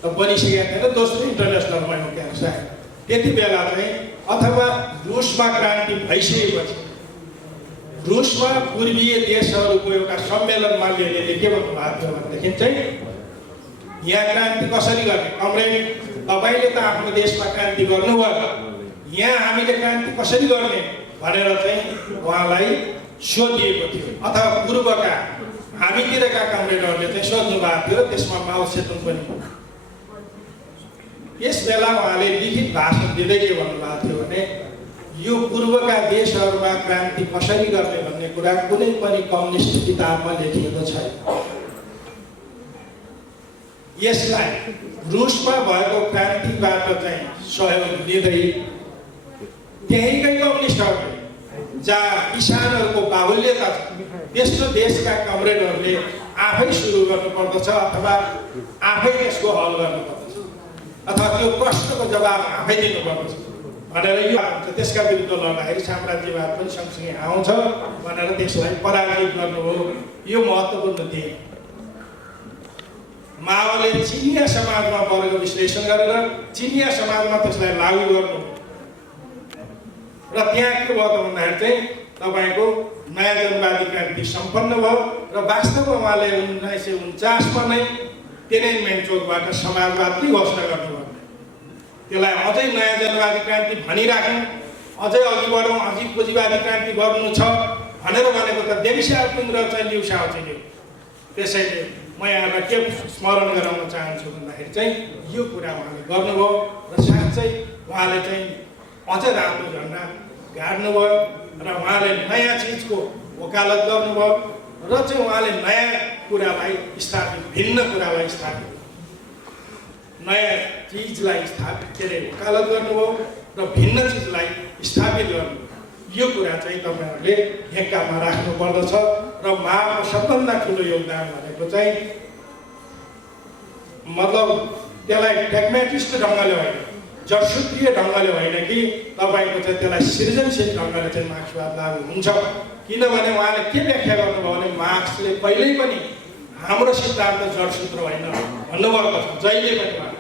त बनिसकेको थिएन, दोस्रो इन्टरनेसनलमा हो क्या सायद त्यति बेला चाहिँ, अथवा रुसमा क्रान्ति भइसकेपछि रुसमा पूर्वीय देशहरूको एउटा सम्मेलनमा लेनिनले के भन्नुभएको थियो भनेदेखि चाहिँ यहाँ क्रान्ति कसरी गर्ने, कमरेड तपाईँले त आफ्नो देशमा क्रान्ति गर्नुभयो, यहाँ हामीले क्रान्ति कसरी गर्ने भनेर चाहिँ उहाँलाई सोधिएको थियो। अथवा पूर्वका हामीतिरका कमरेडहरूले चाहिँ सोध्नु भएको थियो। त्यसमा माओ सेतुङ पनि। यस बेला उहाँले लिखित भाषण दिँदै के भन्नुभएको थियो भने यो पूर्वका देशहरूमा क्रान्ति कसरी गर्ने भन्ने कुरा कुनै पनि कम्युनिस्ट किताबमा लेखिएको छैन। यसलाई रुसमा भएको क्रान्तिबाट चाहिँ सहयोग लिँदै त्यहीँकै कम्युनिस्टहरूले जहाँ किसानहरूको बाहुल्यता छ त्यस्तो देशका कमरेडहरूले आफै सुरु गर्नुपर्दछ अथवा आफै त्यसको हल गर्नुपर्दछ अथवा त्यो प्रश्नको जवाब आफै दिनुपर्दछ भनेर यो आउँछ। त्यसका विरुद्ध लड्दाखेरि साम्राज्यवाद पनि सँगसँगै आउँछ भनेर त्यसलाई पराजित गर्नु हो। यो महत्त्वपूर्ण थियो। माओले चिनिया समाजमा वर्ग विश्लेषण गरेर चिनिया समाजमा त्यसलाई लागू गर्नु र त्यहाँ के भयो त भन्दाखेरि चाहिँ तपाईको नयाँ जनवादी क्रान्ति सम्पन्न भयो र वास्तवमा उहाँले 1949मा नै तिएनएनमेन चौकबाट समाजवाद नै घोषणा गर्नुभयो। त्यसलाई अझै नयाँ जनवादी क्रान्ति भनिराख्नु, अझै अघि बढौँ, अझै पुँजीवादी क्रान्ति गर्नु छ भनेर भनेको त देवी साउपिङ र चाहिँ लिउ साउचिङले। त्यसैले म यहाँलाई के स्मरण गराउन चाहन्छु भन्दाखेरि चाहिँ यो कुरा उहाँले गर्नुभयो र साँच्चै उहाँले चाहिँ अझ राम्रो झन्डा गाड्नुभयो र उहाँले नयाँ चिजको वकालत गर्नुभयो र चाहिँ उहाँले नयाँ कुरालाई स्थापित, भिन्न कुरालाई स्थापित, नयाँ चिजलाई स्थापित के अरे वकालत गर्नुभयो र भिन्न चिजलाई स्थापित गर्नु। यो कुरा चाहिँ तपाईँहरूले हेक्कामा राख्नुपर्दछ र माओको सबभन्दा ठुलो योगदान भनेको चाहिँ मतलब त्यसलाई प्र्याग्मेटिस्ट ढङ्गले होइन, जडसूत्रीय ढङ्गले होइन कि तपाईँको चाहिँ त्यसलाई सृजनशील ढङ्गले चाहिँ मार्क्सवाद लागू हुन्छ। किनभने उहाँले के व्याख्या गर्नुभयो भने मार्क्सले कहिल्यै पनि हाम्रो सिद्धान्त जडसूत्र होइन भन्नुभएको छ। जहिले पनि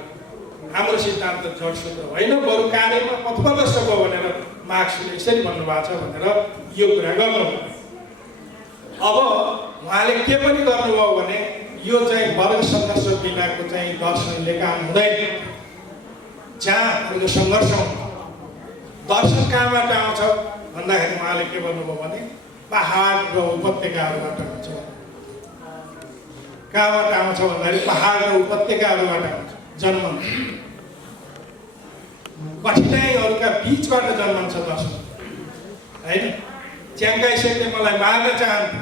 हाम्रो सिद्धान्त जडसूत्र होइन, बरु कार्यमा पथप्रदर्शक हो भनेर मार्क्सले यसरी भन्नुभएको छ भनेर यो कुरा गर्नुभयो। अब उहाँले के पनि गर्नुभयो भने यो चाहिँ वर्ग सङ्घर्ष बिनाको चाहिँ दर्शनले काम हुँदैन। जहाँहरूको सङ्घर्ष हुन्छ। दर्शन कहाँबाट आउँछ भन्दाखेरि उहाँले के भन्नुभयो भने पहाड र उपत्यकाहरूबाट आउँछ। कहाँबाट आउँछ भन्दाखेरि पहाड र उपत्यकाहरूबाट आउँछ जन्मन्छ। कठिनाइहरूका बिचबाट जन्मन्छ दर्शन, होइन? च्याङ्काइसेकले मलाई मार्न चाहन्थ्यो,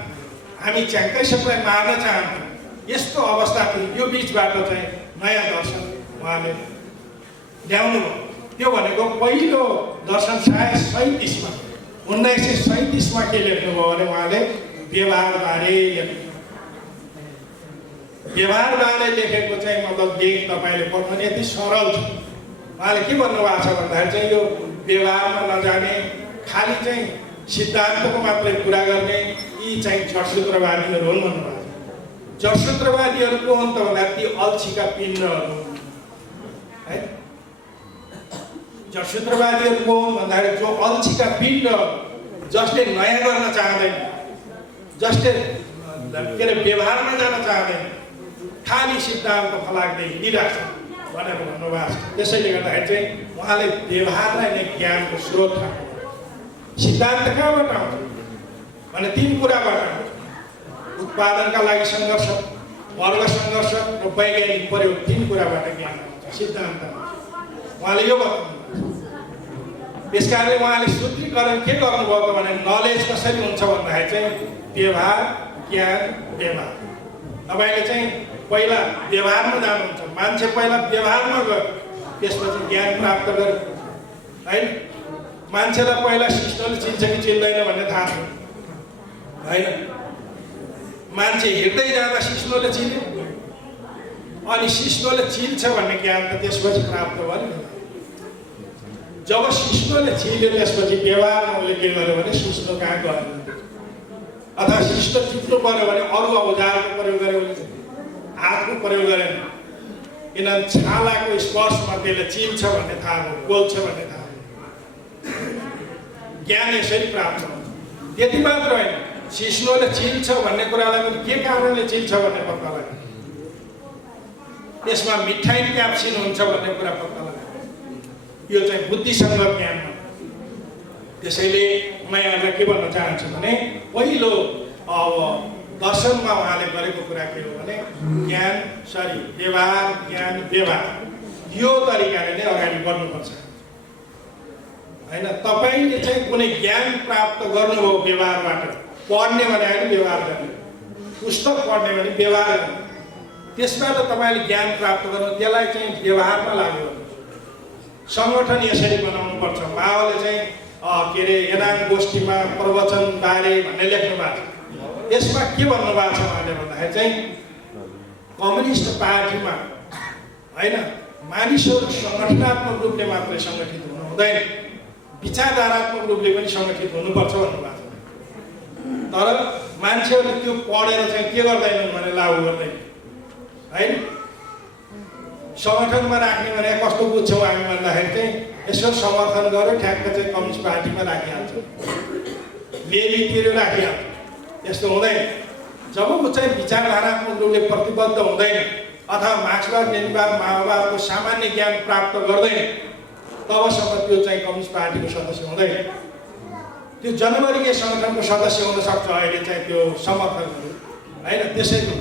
हामी च्याङ्काइसेकलाई मार्न चाहन्थ्यौँ, यस्तो अवस्था थियो। यो बिचबाट चाहिँ नयाँ दर्शन उहाँले ल्याउनु भयो। त्यो भनेको पहिलो दर्शन सायद 1937मा के लेख्नुभयो भने उहाँले व्यवहारबारे लेख्नु। व्यवहारबारे लेखेको चाहिँ मतलब लेख तपाईँले पढ्नु यति सरल छ। उहाँले के भन्नुभएको छ भन्दाखेरि चाहिँ यो व्यवहारमा नजाने, खालि चाहिँ सिद्धान्तको मात्रै कुरा गर्ने यी चाहिँ जडसूत्रवादीहरू हुन् भन्नुभएको छ। जडसूत्रवादीहरू को हुन् त भन्दा ती अल्छीका पिण्डहरू, है? जडसूत्रवादीहरू को हुन् भन्दाखेरि जो अल्छीका पिण्ड, जसले नयाँ गर्न चाहँदैन, जसले के अरे व्यवहारमा जान चाहँदैन, खालि सिद्धान्त फलाक्दै हिँडिरहेको छ भनेर भन्नुभएको छ। त्यसैले गर्दाखेरि चाहिँ उहाँले व्यवहारलाई नै ज्ञानको स्रोत ठान्नु। सिद्धान्त कहाँबाट आउँछ भने 3 कुराबाट आउँछ। उत्पादनका लागि सङ्घर्ष, वर्ग सङ्घर्ष र वैज्ञानिक प्रयोग, 3 कुराबाट ज्ञान आउँछ, सिद्धान्त आउँछ। उहाँले यो बताउनु। त्यस कारणले उहाँले सूत्रीकरण के गर्नुभयो भने नलेज कसरी हुन्छ भन्दाखेरि चाहिँ व्यवहार, ज्ञान, व्यवहार। तपाईँले चाहिँ पहिला व्यवहारमा जानुहुन्छ, मान्छे पहिला व्यवहारमा गयो, त्यसपछि ज्ञान प्राप्त गर्यो, होइन? मान्छेलाई पहिला सिस्नोले चिन्छ कि चिन्दैन भन्ने थाहा छैन, होइन? मान्छे हिँड्दै जाँदा सिस्नोले चिन्यो, अनि सिस्नोले चिन्छ भन्ने ज्ञान त त्यसपछि प्राप्त भयो नि। जब सिस्नोले चिन्यो त्यसपछि व्यवहारमा उसले के गर्यो भने सिस्नो कहाँ गयो, अथवा सिस्नो चिन्नु पऱ्यो भने अरू औजारको प्रयोग गर्यो भने हातको प्रयोग गरेन, किनभने छालाको स्पर्शमा त्यसले चिन्छ भन्ने थाहा भयो, बोल्छ भन्ने थाहा भयो। ज्ञान यसरी प्राप्त हुन्छ। त्यति मात्र होइन, सिस्नोले चिन्छ भन्ने कुरालाई पनि के कारणले चिन्छ भन्ने पत्ता लाग्यो, त्यसमा मिठाई क्याप्सिन हुन्छ भन्ने कुरा पत्ता लाग्यो। यो चाहिँ बुद्धिसँग ज्ञान हो। त्यसैले म यहाँलाई के भन्न चाहन्छु भने पहिलो अब दर्शनमा उहाँले गरेको कुरा के हो भने व्यवहार, ज्ञान, व्यवहार, यो तरिकाले नै अगाडि बढ्नुपर्छ, होइन? तपाईँले चाहिँ कुनै ज्ञान प्राप्त गर्नुभयो व्यवहारबाट, पढ्ने भने होइन व्यवहार गर्ने, पुस्तक पढ्ने भने व्यवहार गर्ने, त्यसबाट तपाईँले ज्ञान प्राप्त गर्नु, त्यसलाई चाहिँ व्यवहारमा लागु गर्नु। सङ्गठन यसरी बनाउनुपर्छ। माओले चाहिँ के अरे एनाङ गोष्ठीमा प्रवचनबारे भन्ने लेख्नु भएको छ। यसमा के भन्नुभएको छ उहाँले भन्दाखेरि चाहिँ कम्युनिस्ट पार्टीमा, होइन, मानिसहरू सङ्गठनात्मक रूपले मात्रै सङ्गठित हुनु हुँदैन, विचारधारात्मक रूपले पनि सङ्गठित हुनुपर्छ भन्नुभएको छ। तर मान्छेहरूले त्यो पढेर चाहिँ के गर्दैनन् भने लागु गर्दैन, होइन? सङ्गठनमा राख्ने भने कस्तो बुझ्छौँ हामी भन्दाखेरि चाहिँ यसो समर्थन गर्यो, ठ्याक्क चाहिँ कम्युनिस्ट पार्टीमा राखिहाल्छ, लेबी तिर्यो राखिहाल्छ। यस्तो हुँदैन। जब ऊ चाहिँ विचारधारात्मक रूपले प्रतिबद्ध हुँदैन अथवा मार्क्सवाद, लेनिनवाद, माओवादको सामान्य ज्ञान प्राप्त गर्दैन, तबसम्म त्यो चाहिँ कम्युनिस्ट पार्टीको सदस्य हुँदैन। त्यो जनवर्गीय सङ्गठनको सदस्य हुन सक्छ अहिले चाहिँ त्यो समर्थकहरू, होइन? त्यसैले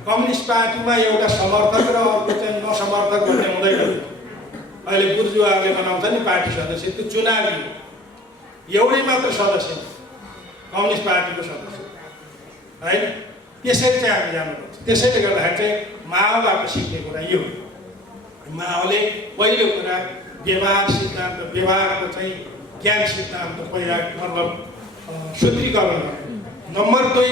कम्युनिस्ट पार्टीमा एउटा समर्थक र अर्को चाहिँ नसमर्थक भन्ने हुँदैन। अहिले बुर्जुवाले बनाउँछ नि पार्टी सदस्य, त्यो चुनावी एउटै मात्र सदस्य कम्युनिस्ट पार्टीको सदस्य, होइन? त्यसरी चाहिँ हामी जानुपर्छ। त्यसैले गर्दाखेरि चाहिँ माओबाट सिक्ने कुरा यो, माओले पहिलो कुरा व्यवहार सिद्धान्त, व्यवहारको चाहिँ ज्ञान सिद्धान्त पहिला मतलब सूत्रीकरण गर्नु। नम्बर 2,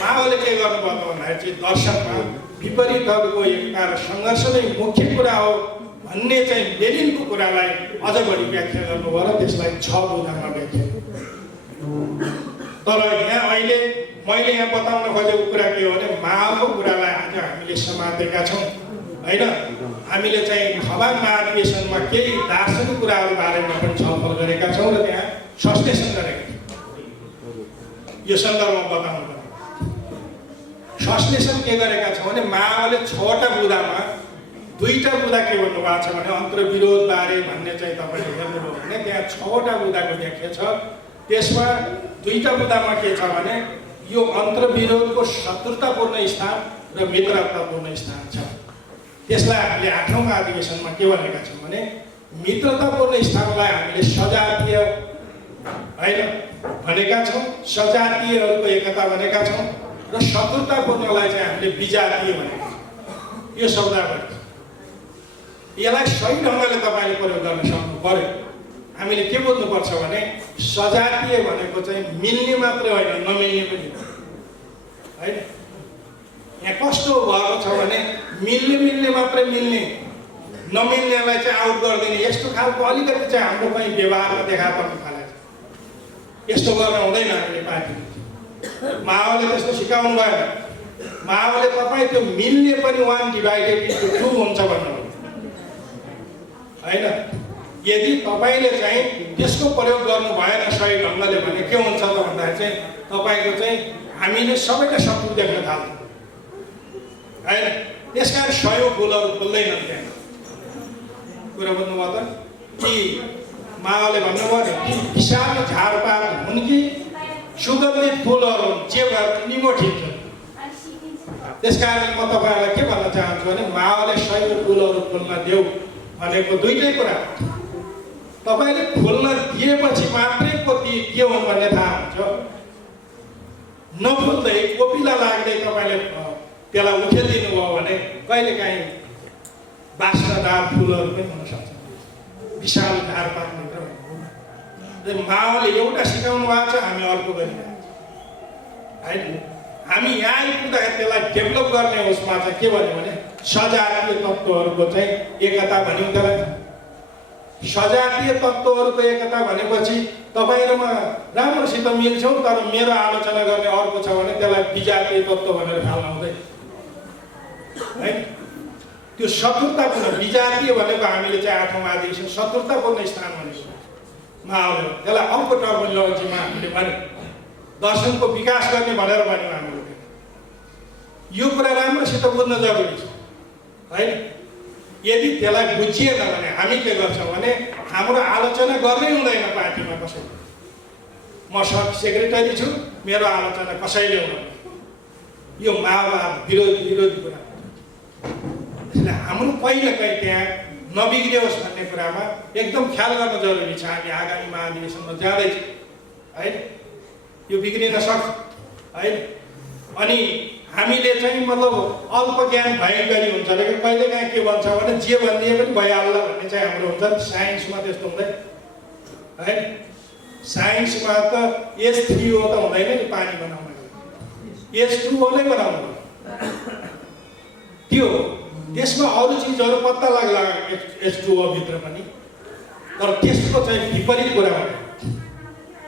माओले के गर्नुभयो भन्दाखेरि चाहिँ दर्शनमा विपरीतहरूको एकता र सङ्घर्ष नै मुख्य कुरा हो भन्ने चाहिँ लेनिनको कुरालाई अझ बढी व्याख्या गर्नुभयो र त्यसलाई 6 बुँदामा व्याख्या। तर यहाँ अहिले मैले यहाँ बताउन खोजेको कुरा के हो भने माओको कुरालाई आज हामीले समातेका छौँ, होइन? हामीले चाहिँ खबाङ महाधिवेशनमा केही दार्शनिक कुराहरू बारेमा पनि छलफल गरेका छौँ र त्यहाँ सस्पेन्सन गरेका छौँ। यो सन्दर्भमा बताउनु पर्यो। सस्पेन्सन के गरेका छौँ भने माओले 6वटा बुँदामा दुईटा बुँदा के भन्नुभएको छ भने अन्तर्विरोधबारे भन्ने चाहिँ तपाईँले हेर्नुभयो भने त्यहाँ 6वटा बुँदाको व्याख्या छ। त्यसमा दुईटा बुँदामा के छ भने यो अन्तर्विरोधको शत्रुतापूर्ण स्थान र मित्रतापूर्ण स्थान छ। त्यसलाई हामीले 8औं अधिवेशनमा के भनेका छौँ भने मित्रतापूर्ण स्थानलाई हामीले सजातीय होइन भनेका छौँ, सजातीयहरूको एकता भनेका छौँ र शत्रुतापूर्णलाई चाहिँ हामीले विजातीय भनेका छौँ। यो शब्दावली यसलाई सही ढङ्गले तपाईँले प्रयोग गर्न सक्नु पर्यो। हामीले के बुझ्नुपर्छ भने सजातीय भनेको चाहिँ मिल्ने मात्रै होइन, नमिल्ने पनि होइन। यहाँ कस्तो भएको छ भने मिल्ने मात्रै मिल्ने, नमिल्नेलाई चाहिँ आउट गरिदिने, यस्तो खालको अलिकति चाहिँ हाम्रो कहीँ व्यवहारमा देखा पर्न थालेको छ। यस्तो गर्न हुँदैन हामीले पार्टीमा। माओवादीले त्यस्तो सिकाउनु भएन। माओवादीले तपाईँ त्यो मिल्ने पनि 1/2 हुन्छ भन्नु होइन। यदि तपाईँले चाहिँ त्यसको प्रयोग गर्नु भएन सही ढङ्गले भने के हुन्छ त भन्दाखेरि चाहिँ तपाईँको चाहिँ हामीले सबैलाई शत्रु देख्न थाल्छौँ होइन। त्यस कारण 100 फुलहरू फुल्दैनन् त्यहाँ। कुरा बुझ्नुभयो त कि माओले भन्नुभयो नि कि विशाल झारपात हुन् कि सुगन्धित फुलहरू हुन्, जे भए पनि निमो ठिक छ। त्यस कारण म तपाईँहरूलाई के भन्न चाहन्छु भने माओले 100 फुलहरू फुल्न देऊ भनेको दुईटै कुरा। तपाईँले फुल्न दिएपछि मात्रै कति के हुन् भन्ने थाहा हुन्छ। नफुल्दै कोपिला लाग्दै तपाईँले त्यसलाई उखेलिदिनु भयो भने कहिलेकाहीँ बास्नादार फुलहरू पनि हुन सक्छ। विशाल झारपात मात्र माओले एउटा सिकाउनु भएको छ, हामी अर्को गरिरहेको छ होइन। हामी यहाँ आइपुग्दाखेरि त्यसलाई डेभलप गर्ने उसमा चाहिँ के भन्यो भने सजातीय तत्त्वहरूको चाहिँ एकता भन्यौँ त्यसलाई। सजातीय तत्त्वहरूको एकता भनेपछि तपाईँ र म राम्रोसित मिल्छौँ, तर मेरो आलोचना गर्ने अर्को छ भने त्यसलाई विजातीय तत्त्व भनेर फाल्न हुँदैन है। त्यो शत्रुतापूर्ण विजातीय भनेको हामीले चाहिँ 8औं अधिवेशन शत्रुतापूर्ण स्थान भनेको माओले त्यसलाई अर्को टर्मिनोलोजीमा हामीले भन्यौँ दर्शनको विकास गर्ने भनेर भन्यौँ हामीले। यो कुरा राम्रोसित बुझ्न जरुरी छ होइन। यदि त्यसलाई बुझिएन भने हामी के गर्छौँ भने हाम्रो आलोचना गर्नै हुँदैन पार्टीमा कसैले। म सेक्रेटरी छु, मेरो आलोचना कसैले हुँदैन। यो माओवाद विरोधी कुरा। त्यसले हाम्रो कहीँ न कहीँ त्यहाँ नबिग्रियोस् भन्ने कुरामा एकदम ख्याल गर्न जरुरी छ। हामी आगामी महाधिवेशनमा जाँदैछौँ होइन। यो बिग्रिन सक्छ होइन। अनि हामीले चाहिँ मतलब अल्प ज्ञान भयङ्करी हुन्छ अरे कहिलेकाहीँ के भन्छ भने जे भनिदिए पनि भइहाल्ला भन्ने चाहिँ हाम्रो हुन्छ। साइन्समा त्यस्तो हुँदैन है। साइन्समा त H3O त हुँदैन नि पानी बनाउन, H2O नै बनाउनु त्यो। त्यसमा अरू चिजहरू पत्ता लाग्ला H2O भित्र पनि, तर त्यसको चाहिँ विपरीत कुरा हो।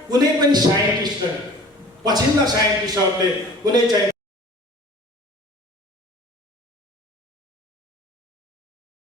कुनै पनि साइन्टिस्ट पछिल्ला साइन्टिस्टहरूले कुनै चाहिँ